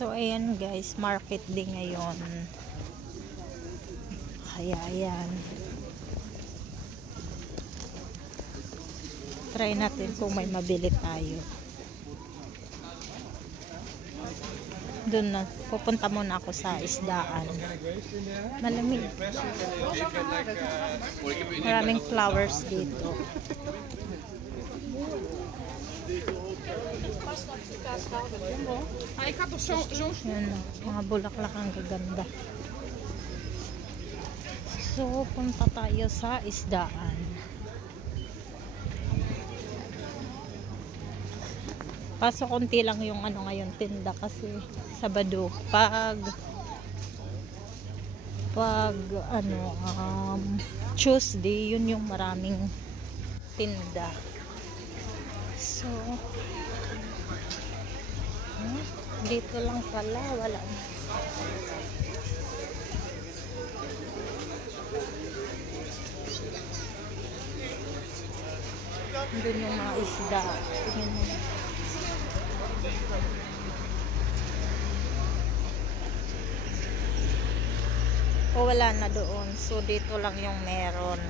So ayan guys, market din ngayon. Kaya ayan. Try natin kung may mabili tayo. Doon na, pupunta muna ako sa isdaan. Malamig. Maraming flowers dito. Yan, mga bulaklak ang gaganda. So, punta tayo sa isdaan. Kaso konti lang yung ano ngayon tinda kasi Sabado. Pag Tuesday, yun yung maraming tinda. So, dito lang pala, wala. Doon yung mga isda. Tingnan mo. O wala na doon. So, dito lang yung meron.